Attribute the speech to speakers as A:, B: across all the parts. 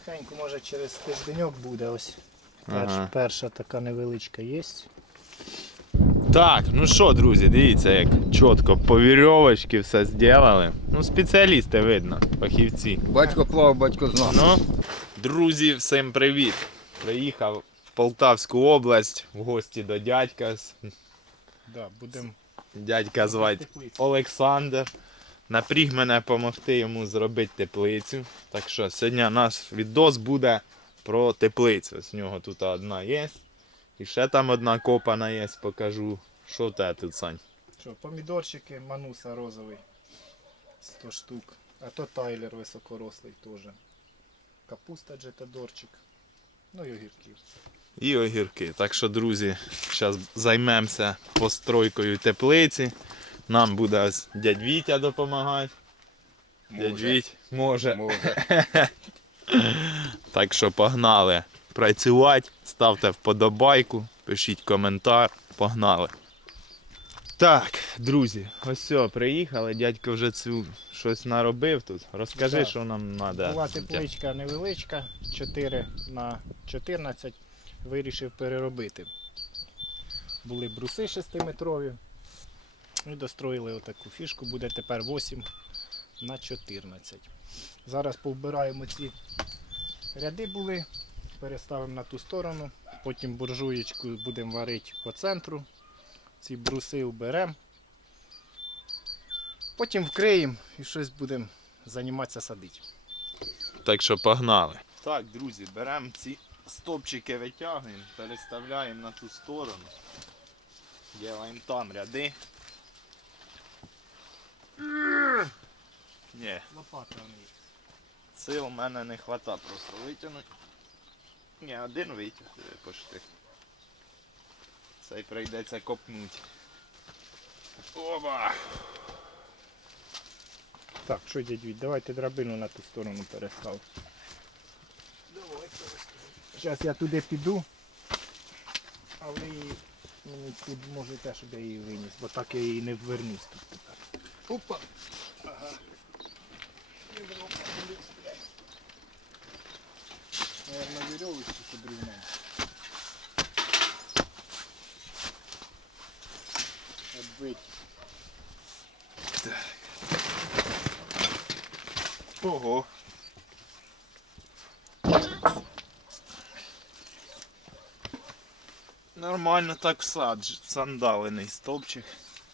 A: Потихеньку, може через тижденьок буде ось.
B: Ага.
A: Перша така невеличка є.
B: Так, ну що, друзі, дивіться, як чітко по вірьовочці все зробили. Ну, спеціалісти видно, фахівці.
C: Батько плавав, батько знав.
B: Ну, друзі, всім привіт! Приїхав в Полтавську область в гості до дядька.
A: Да, будемо
B: Дядька звати Олександр. Напріг мене допомогти йому зробити теплицю. Так що сьогодні наш відос буде про теплицю. Ось в нього тут одна є. І ще там одна копана є, покажу. Що в тебе тут, Сань?
A: Що, помідорчики, мануса розовий. 100 штук. А то тайлер високорослий теж. Капуста джетадорчик. Ну і огірків.
B: І огірки. Так що, друзі, зараз займемося постройкою теплиці. Нам буде ось дядь Вітя допомагати. Дядь Віть може. Так що погнали працювати. Ставте вподобайку, пишіть коментар. Погнали. Так, друзі, ось все, приїхали. Дядько вже цю щось наробив тут. Розкажи,
A: Так.
B: що нам треба.
A: Була тепличка невеличка, 4 на 14. Вирішив переробити. Були бруси 6-метрові. І достроїли отаку фішку. Буде тепер 8 на 14. Зараз повбираємо ці ряди були. Переставимо на ту сторону. Потім буржуєчку будемо варити по центру. Ці бруси вберемо. Потім вкриємо і щось будемо займатися садити.
B: Так що погнали. Так, друзі, беремо ці стопчики, витягуємо, переставляємо на ту сторону. Ділаємо там ряди. Ні,
A: Лопата вони.
B: сил в мене не вистачає просто витягнути. Ні, один витяг пошти. Цей прийдеться копнути. Оба!
A: Так, що, дядь Віть, давайте драбину на ту сторону перестав. Зараз я туди піду, а ви мені тут можете, щоб я її виніс, бо так я її не ввернусь тут тепер. Опа! Ага. Наверно, вірьовочку подрівнемо. Отбить.
B: Ого! Нормально так сандалений стовпчик.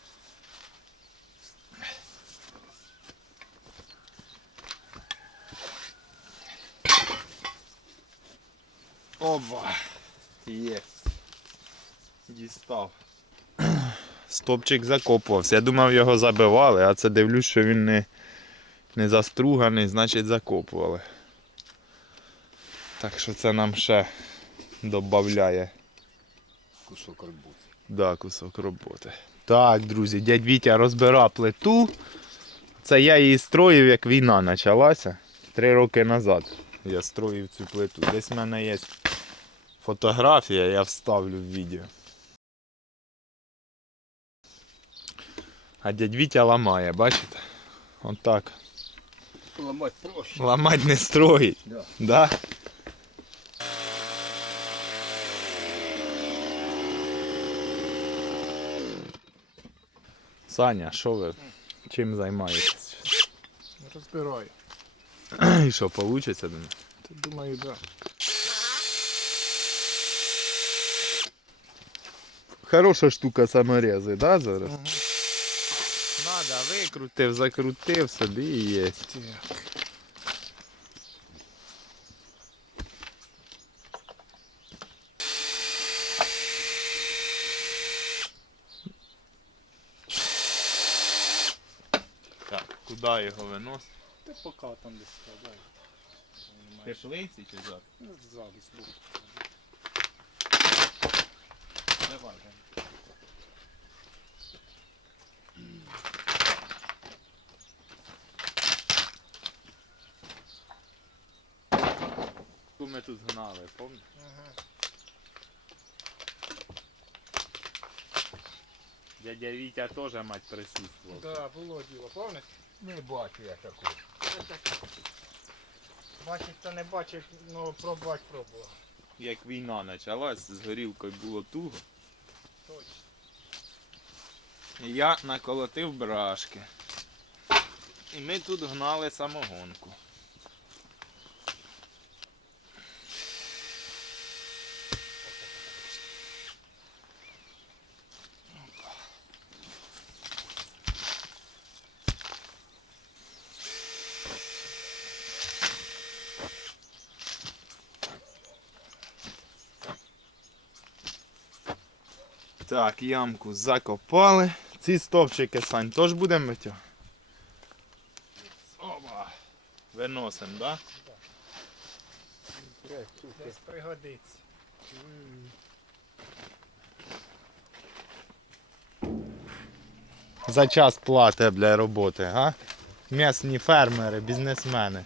B: Оба! Є. Дістав. Стопчик закопувався. Я думав, його забивали, а це дивлюсь, що він не заструганий, значить закопували. Так що це нам ще додає.
C: Кусок роботи.
B: Да, кусок роботи. Так, друзі, дядь Вітя розбирав плиту. Це я її строїв, як війна почалася. 3 роки назад я строїв цю плиту. Десь в мене є фотографія, я вставлю в відео. А дядь Вітя ламає, бачите? Отак.
C: Ламати проще.
B: Ламати не строїть.
C: Да.
B: Да? Саня, що ви? Чим займаєтесь?
A: Розбираю.
B: І що, вийде?
A: Думаю, так. Да.
B: Хороша штука саморези, да, зараз? Угу. Надо, викрутив, закрутив собі і є.
A: Так.
B: Так, куди його виносити?
A: Ти поки там десь складай.
B: Теплиці чи зад?
A: Ну, ззаду, збоку.
B: Давай. Ми тут гнали, пам'ятаєш?
A: Ага.
B: Дядя Вітя теж мать присутствував.
A: Да, було діло, пам'ятаєш?
C: Не бачу я такого.
A: Бачить, то не бачить, ну пробувати пробував.
B: Як війна почалась, з горілкою було туго.
A: Точно.
B: І я наколотив брашки. І ми тут гнали самогонку. Так, ямку закопали. Ці стовпчики, Сань, теж будемо витягувати? Оба. Виносимо, так? Да?
A: Десь пригодиться.
B: За час платить для роботи, га? М'ясні фермери, бізнесмени.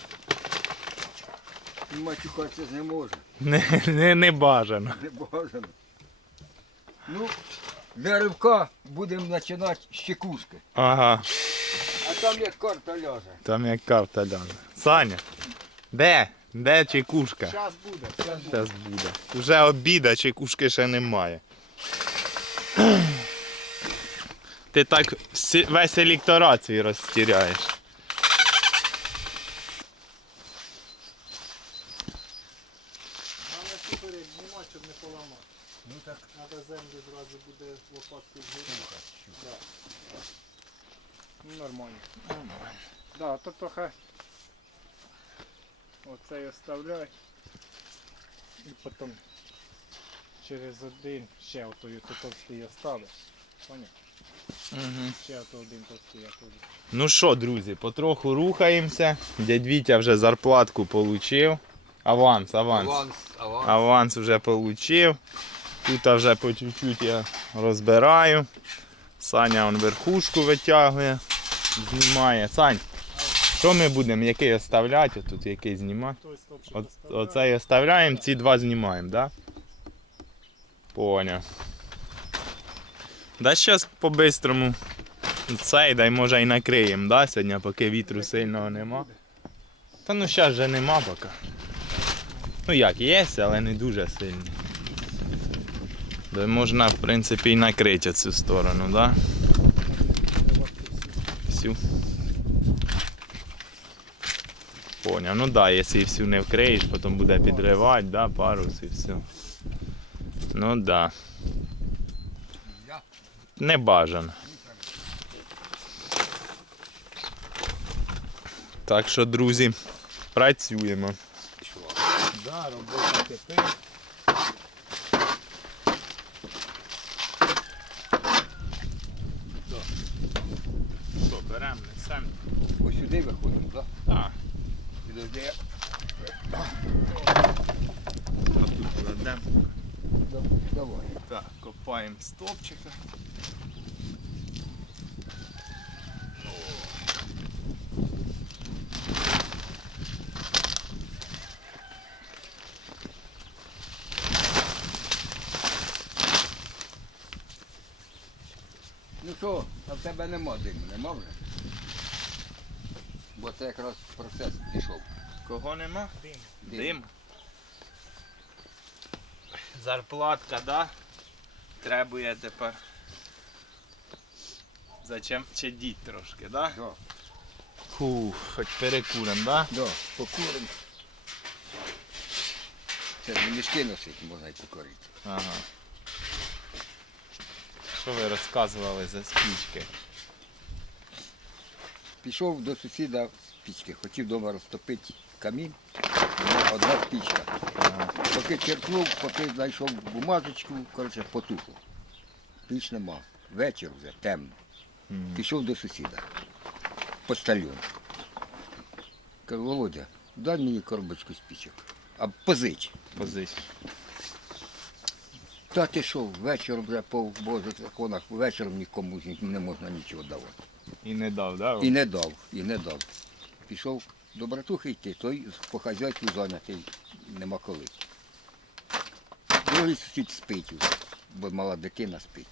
C: І матюкатися не може.
B: Не бажано.
C: Не бажано. Ну, для рибка будемо починати з чекушки.
B: Ага,
C: А там як карта ляже.
B: там як карта ляне. Саня, де? Де чекушка?
A: Час буде.
B: Зараз буде. Уже обіда, чекушки ще немає. Ти так весь електорат свій розтіряєш.
A: Нам не суперек знімати, щоб не поламати.
C: Ну так.
A: Треба землю зразу буде лопаткою згоріти. Да. Ну, нормально. Да, то трохи оцей оставляй. І потім через один ще отою товстий оставиш. Поняв?
B: Угу.
A: Ще ото один товстий оттуда.
B: Ну що, друзі, потроху рухаємося. Дядь Вітя вже зарплатку отримав. Аванс. Аванс вже отримав. Тут вже по чуть-чуть я розбираю. Саня он верхушку витягує, знімає. Сань, що ми будемо, який оставляти? Тут який знімати?
A: Той стовпчик
B: От,
A: оставляй.
B: оцей оставляємо, ці два знімаємо, так? Да? Поняв. Да зараз по-бистрому цей, дай може і накриємо, да, сьогодні, поки вітру сильного нема. Та ну зараз вже нема поки. Ну як, є, але не дуже сильний. То можна, в принципі, і накрити цю сторону, да? Всю. Поняв, ну да, якщо всю не вкриєш, потім буде підривати, да, парус і все. Ну да. Не бажано. Так що, друзі, працюємо.
A: Да, робота кипить.
B: Що, беремо, несемо?
C: Ось сюди виходимо, так?
B: Так.
C: Підожди.
B: Тут кладемо.
C: Давай.
B: Так, копаємо стовпчика.
C: Ну що, а в тебе нема диму, нема вже? Бо це якраз процес пішов.
B: Кого нема?
A: Дим.
B: Дим. Зарплатка, да? Требує тепер. Зачем чадіть трошки, да?
C: Да.
B: Фух, хоч перекурим, да?
C: Да, покуримо. Це не мішки носити, можна й покорити.
B: Ага. Що ви розказували за спічки?
C: Пішов до сусіда з пічки, хотів вдома розтопити камін, була одна спічка.
B: Ага.
C: Поки черпнув, поки знайшов бумажечку, коротше, потухло. Піч нема. Вечір вже, темно.
B: Мгм.
C: Пішов до сусіда. Почтальон. Кажу, Володя, дай мені коробочку спічок. А позич.
B: Позиція.
C: Та ти що, вечором вже по Божих законах, вечором нікому не можна нічого давати.
B: І не дав, да?
C: І не дав, і не дав. Пішов до братухи йти, той по хазяйству зайнятий, нема коли. Другий сусід спить уже, бо мала дитина спить.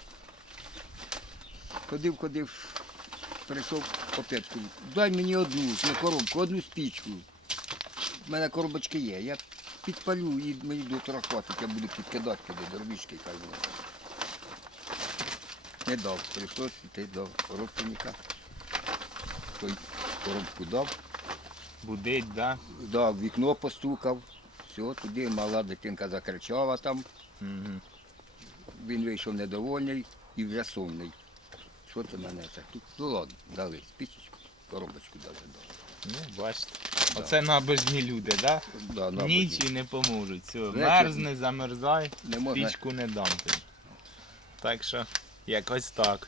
C: Ходив, прийшов опять, кажу, дай мені одну, не коробку, одну спічку. в мене коробочки є. Я підпалю і мені до утра хватить, я буду підкидати туди дробішки, хай воно. Не дав, прийшлось йти до родственника. Той коробку дав,
B: Будить, да?
C: дав, вікно постукав. Все, туди мала дитинка закричала там.
B: Угу.
C: Він вийшов недовольний і вже сумний. Що ти мене це тут? Ну ладно, дали спичечку, коробочку навіть дали.
B: Ну, бачите. Оце набожні люди, да?
C: Да, на
B: Ніч
C: воді.
B: і не поможуть. Все,
C: Знаєте,
B: мерзне, замерзай,
C: Не можна.
B: пічку не дам тобі. Так що, якось так.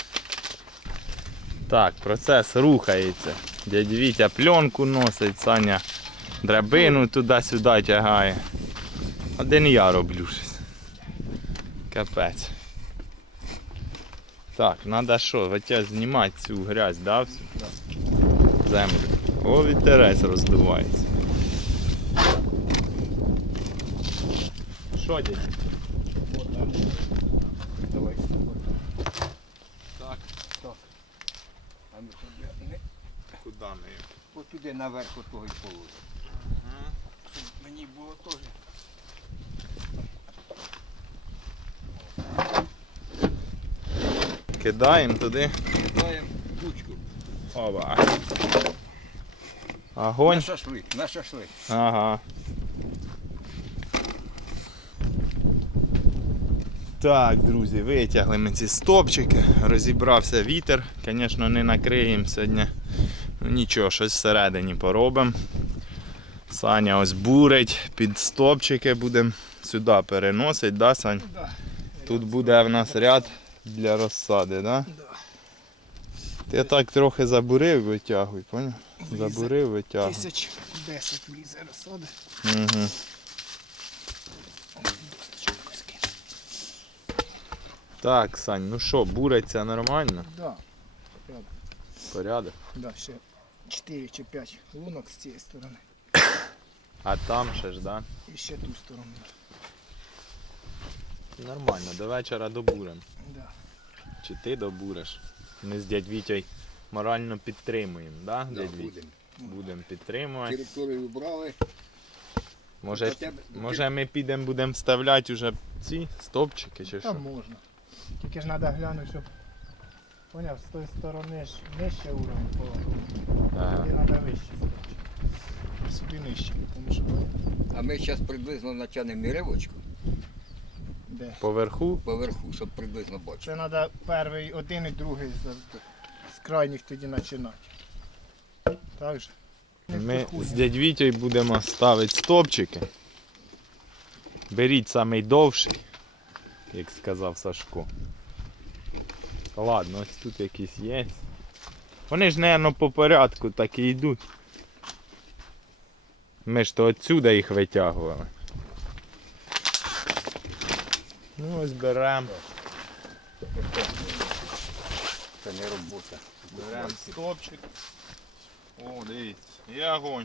B: Так, процес рухається. Дядь Вітя пленку носить, Саня драбину туди-сюди тягає. Один я роблю щось. Капець. Так, треба що, Витя знімати цю грязь, да? Всю? Землю. О, вітерець роздувається. Що, дядь?
C: Давай.
B: Так.
C: А ми туди, не,
B: Куди ми його?
C: от туди наверх от того й положимо. Щоб мені було теж.
B: Кидаємо туди.
C: Даємо кучку.
B: Оба.
C: На
B: Огонь.
C: шашлик, на шашлик.
B: Ага. Так, друзі, витягли ми ці стопчики, розібрався вітер. Звісно, не накриємо сьогодні. Ну нічого, щось всередині поробимо. Саня ось бурить, під стопчики будемо сюди переносити, да, Сань?
A: Да.
B: Тут буде в нас ряд для розсади, да?
A: Да.
B: Ти так трохи забурив, витягуй, поняв?
A: Влізе.
B: Забурив, витягуй.
A: 1010 влізе розсади.
B: Угу.
A: Досточку скину.
B: Так, Сань, ну що, буриться нормально?
A: Да.
B: Порядок.
A: Да, ще 4 чи 5 лунок з цієї сторони.
B: А там ще ж, да?
A: І ще ту сторону.
B: Нормально, до вечора добурем.
A: Да.
B: Чи ти добуриш? Ми з дядь Вітєю морально підтримуємо, да,
C: Да,
B: дядь Вітя?
C: будемо.
B: Будемо підтримувати.
C: Територію вибрали.
B: Може,
C: До тебе-
B: може ми підемо будемо вставляти вже ці стовпчики чи
A: Там
B: що?
A: можна. Тільки ж треба глянути, щоб поняв, з тої сторони ж нижче уровень положив.
B: Ага.
A: Тоді треба вище стопчик. А сюди нижче, тому що
C: А ми зараз приблизно натягнемо міревочку
A: де?
B: Поверху?
C: поверху, щоб приблизно бачити.
A: Це треба перший, один і другий з крайніх тоді починати. Так же? Не
B: Ми
A: впихуй.
B: з дядь Вітєю будемо ставити стовпчики. Беріть самий довший, як сказав Сашко. Ладно, ось тут якісь є. Вони ж, мабуть, по порядку так і йдуть. Ми ж то отсюди їх витягували. Ну ось беремо.
C: Це не робота.
B: Беремо стопчик. О, дивіться, і огонь.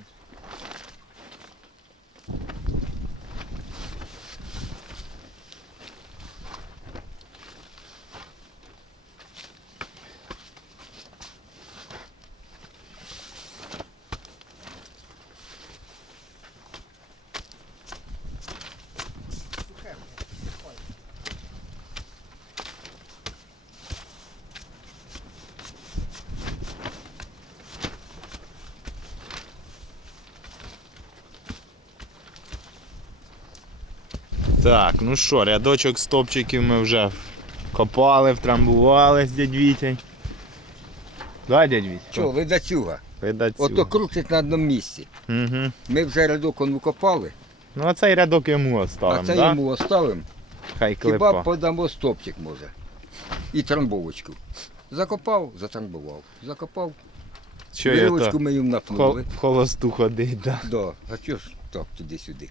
B: Так, ну що, рядочок стопчиків ми вже копали, втрамбували з дядь Вітєю. Да, дядь Вітя?
C: Що, видацюга?
B: Видать
C: Ото крутить на одному місці.
B: Угу.
C: Ми вже рядок он викопали,
B: Ну а цей рядок йому оставимо,
C: а це
B: да?
C: йому оставимо.
B: Хай
C: Хіба
B: клепа.
C: подамо стопчик може. І трамбовочку. Закопав, затрамбував. Закопав.
B: Що я
C: Вірочку
B: то
C: ми їм напнули.
B: в холосту ходить, да?
C: Да. А чого ж так туди-сюди?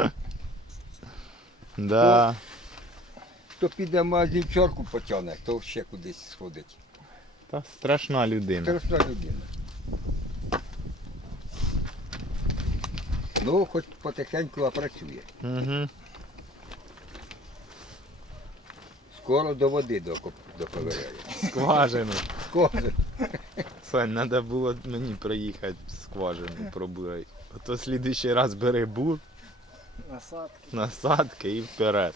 B: Да.
C: Хто піде в магазин чорку потягне, то ще кудись сходить.
B: Та страшна людина.
C: Страшна людина. Ну, хоч потихеньку, а працює.
B: Угу.
C: Скоро до води доковиряє.
B: Скважину.
C: Скоро.
B: Сань, треба було мені проїхати скважину пробурити. А то слідуючий раз бери бур,
A: Насадки.
B: насадки і вперед.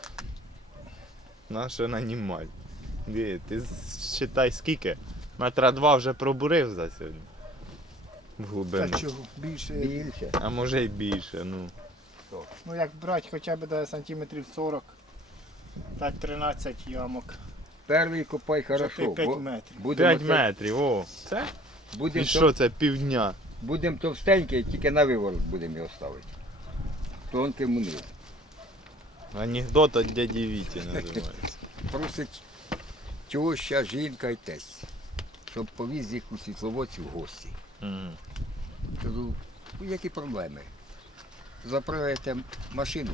B: Нащо нанімати? Диви, ти считай скільки? Метра 2 вже пробурив за сьогодні. В глибину.
A: Та чого? Більше.
C: Більше.
B: А може й більше, ну.
A: Ну як брати хоча б до сантиметрів 40, так 13 ямок.
C: Перший копай хорошо.
A: 5
C: бо
A: метрів.
C: будемо
B: 5
C: це-
B: метрів, о. Це? І
C: Будемо
B: що це, півдня?
C: будем товстенький, тільки на виворот будемо його ставити. Тонким вниз.
B: Анекдот від дяді Віті називається.
C: Просить теща, жінка і тесть, щоб повіз їх у Світловодці в гості.
B: Мгм.
C: Кажу, ну які проблеми? Заправляєте машину.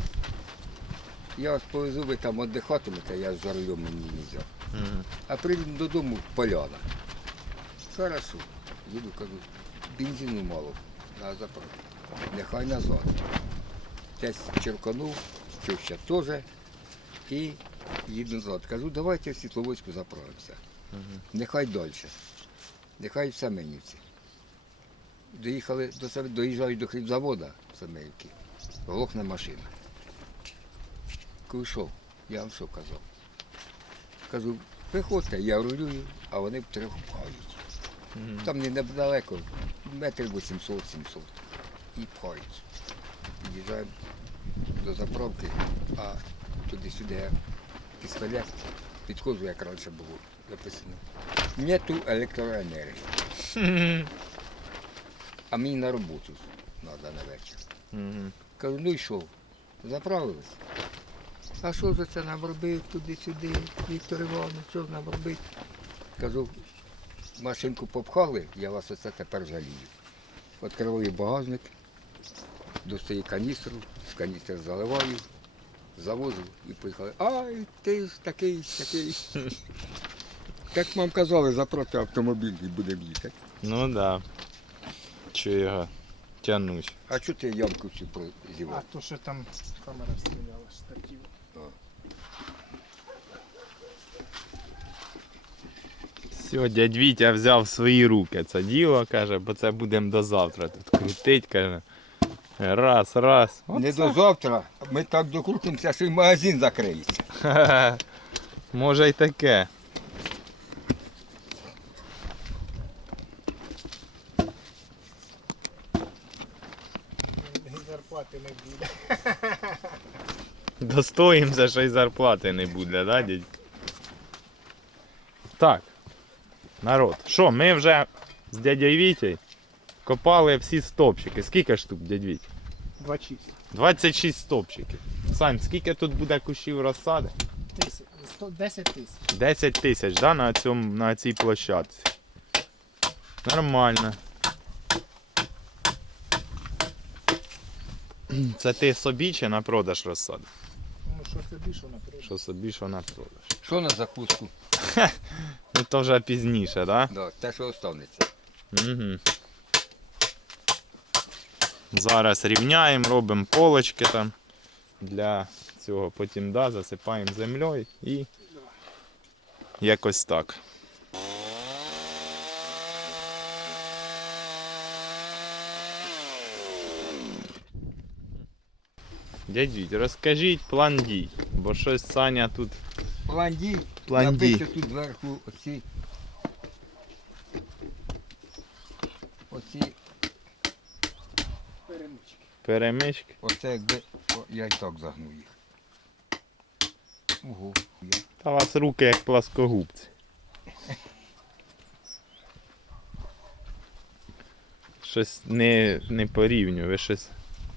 C: Я вас повезу, ви там віддихатимете, я за рулем мені не взяв.
B: Мгм.
C: А прийдемо додому поляна. Хорошо. Їду, кажу, бензину мало, на заправку. Нехай назад. Тесть черканув, теща теж. І їду назад. Кажу, давайте в Світловодську заправимося.
B: Мгм.
C: Нехай далі. Нехай в Семенівці. Доїхали до доїжджають до хлібзавода в Семенівці. Глохне машина. Кажу, що? Я вам що казав? Кажу, виходьте, я рулюю, а вони втрьох пхають.
B: Мгм.
C: Там не недалеко, метрів 800-700. І пхають. Під'їжджаємо до заправки, а туди-сюди я пістолет, підходжу, як раніше було написано. Нету електроенергії,
B: Мгм.
C: а мені на роботу треба на вечір.
B: Мгм.
C: Кажу, ну і що, заправились? А що ж це нам робити туди-сюди, Віктор Іванович, що ж нам робити? Кажу, машинку попхали, я вас оце тепер жалію. Відкриваю багажник, достаю каністру, з каністри заливаю, завозу і поїхали. Ай, ти ж такий. Як вам казали, заправте автомобіль і будемо їхати.
B: Ну да. Чого його тянуть?
C: А чого ти ямку всю
A: А
C: прозівав?
A: то що там камера стріляла штатів.
B: Все, дядь Вітя взяв в свої руки це діло, каже, бо це будемо до завтра тут крутить, каже. Раз.
C: Не до завтра, ми так докрутимося, що й магазин закриється.
B: Ха-ха. Може й таке.
A: І зарплати не буде.
B: Достоїмося, що й зарплати не буде, да, дядь? Так, народ, що, ми вже з дядькою Вітєю копали всі стопчики. Скільки штук, дядь Віть?
A: 26.
B: 26 стопчиків. Сань, скільки тут буде кущів розсади?
A: 10 тисяч.
B: 10 тисяч, да, на цій площадці. Нормально. Це ти собі чи на продаж розсади?
A: Ну що собі, що наприклад.
B: Що собі, що на продаж.
C: Що на закуску?
B: Ну то вже пізніше, так?
C: Да, те, що останеться.
B: Да? Угу. Зараз рівняємо, робимо полочки там для цього. Потім засипаємо землею і якось так. Дядь Віть, розкажіть план дій, бо щось Саня тут
C: План дій.
B: План дій.
C: Напишу тут зверху оці
A: Перемички.
B: перемички.
C: оце якби, я і так загнув їх. Ого.
B: Та у вас руки як пласкогубці. Щось не порівнюю, ви щось.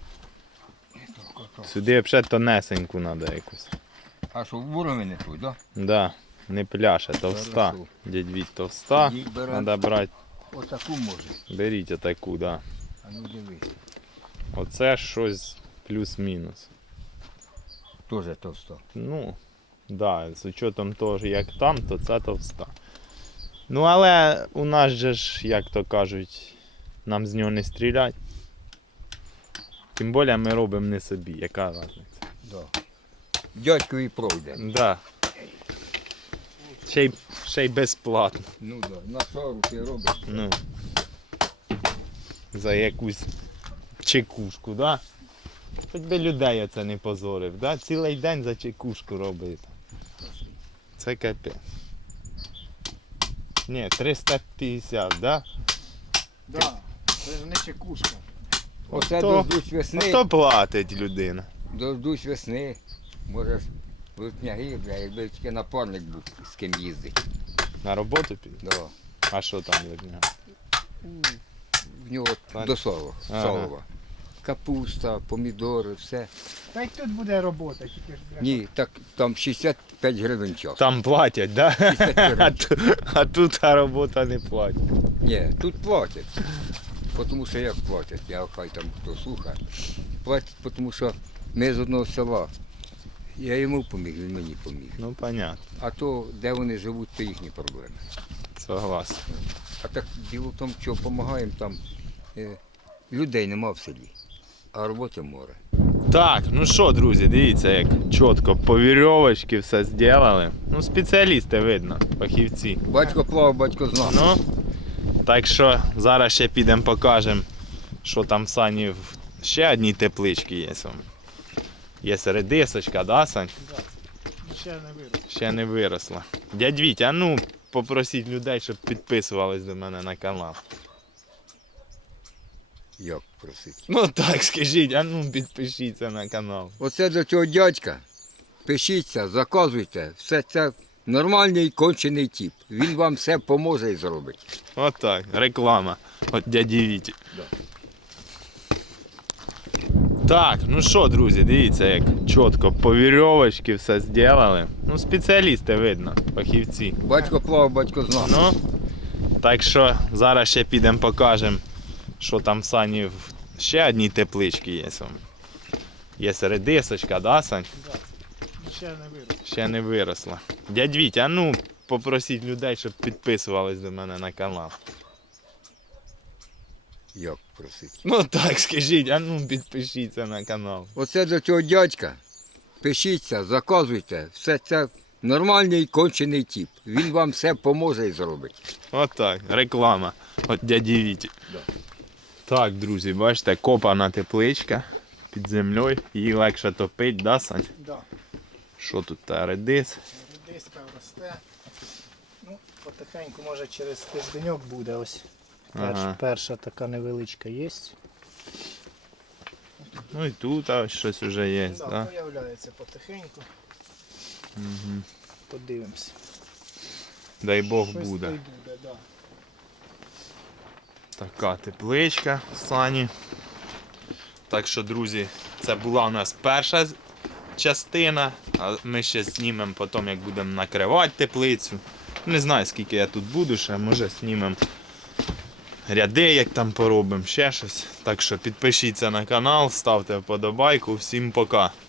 B: Сюди взагалі тонесеньку треба якусь.
C: А що, ворони не тут, так?
B: Да, не пляше, товста.
C: Хорошо.
B: Дядь Віть товста.
C: Тоді беремо.
B: Треба брати,
C: Отаку може.
B: беріть отаку, да.
C: А ну дивись.
B: Оце щось плюс-мінус.
C: Теж товста.
B: Ну, да, з учетом того, як там, то це товста. Ну, але у нас же ж, як то кажуть, нам з нього не стрілять. Тим більше ми робимо не собі, яка різниця.
C: Да. Дядькові пройде.
B: Да. Ще й безплатно.
C: Ну так, да. На 40 ти робиш.
B: Ну, за якусь чекушку, да? Хоч би людей оце не позорив, да? Цілий день за чекушку робити. Це капець. Ні, 350, да?
A: Да, це ж не чекушка.
C: Оце
B: Хто?
C: дождусь
B: А
C: весни.
B: хто платить людина?
C: Дождусь весни. Може, лютняги, бля, якби тільки напарник був з ким їздить.
B: На роботу піде?
C: Да.
B: А що там від нього?
C: В нього
B: Так.
C: до солова.
B: Ага.
C: Солова. Капуста, помідори, все.
A: Та й тут буде робота, тільки ж бля.
C: Ні, так там 65 гривень час.
B: Там платять, да?
C: 60
B: А,
C: гривень.
B: а тут робота не платить.
C: Ні, тут платять. Тому що як платять, я хай там хто слухає. Платять, тому що ми з одного села. Я йому поміг, він мені поміг.
B: Ну, понятно,
C: А то, де вони живуть, то їхні проблеми.
B: согласен.
C: А так діло в тому, що допомагаємо там. Людей нема в селі, а роботи море.
B: Так, ну що, друзі, дивіться, як чітко по вірьовочці все зробили. Ну, спеціалісти видно, фахівці.
C: Батько плавав, батько знав.
B: Ну, так що зараз ще підемо покажемо, що там в Сані ще одні теплички є. Є редисочка, да, Сань?
A: Ще не вирос.
B: Ще не виросла. Дядь Вітя, а ну попросіть людей, щоб підписувались до мене на канал.
C: Як просить.
B: Ну так, скажіть, а ну підпишіться на канал.
C: Оце до цього дядька. Пишіться, заказуйте. Все це нормальний кончений тип. Він вам все поможе і зробить.
B: Отак, реклама від дяді Віті.
C: Да.
B: Так, ну що, друзі, дивіться, як чітко по вірьовочці все зробили. Ну, спеціалісти видно, фахівці.
C: Батько плавав, батько знав.
B: Ну, так що зараз ще підемо покажемо, що там в Сані ще одні теплички є. Є редисочка, да, Сань?
A: Ще не вирос.
B: Ще не виросла. Дядь Вітя, а ну попросіть людей, щоб підписувались до мене на канал.
C: Як просить.
B: Ну так, скажіть, а ну підпишіться на канал.
C: Оце до цього дядька. Пишіться, заказуйте. Все це нормальний кончений тип. Він вам все поможе і зробить.
B: Отак, реклама від дяді Віті.
C: Да.
B: Так, друзі, бачите, копана тепличка під землею. Її легше топить, да, Сань?
A: Да.
B: Що тут та редис?
A: Редиска росте. Ну, потихеньку, може через тижденьок буде ось.
B: Ага.
A: Перша така невеличка є.
B: Ну і тут ось щось вже є,
A: Да,
B: да?
A: появляється потихеньку.
B: Угу.
A: Подивимось.
B: Дай Бог
A: Щось
B: буде.
A: то й буде, да.
B: Така тепличка в Сані. Так що, друзі, це була у нас перша частина, а ми ще знімемо потім, як будемо накривати теплицю. Не знаю, скільки я тут буду, ще може знімемо ряди, як там поробимо, ще щось. Так що підпишіться на канал, ставте вподобайку. Всім пока.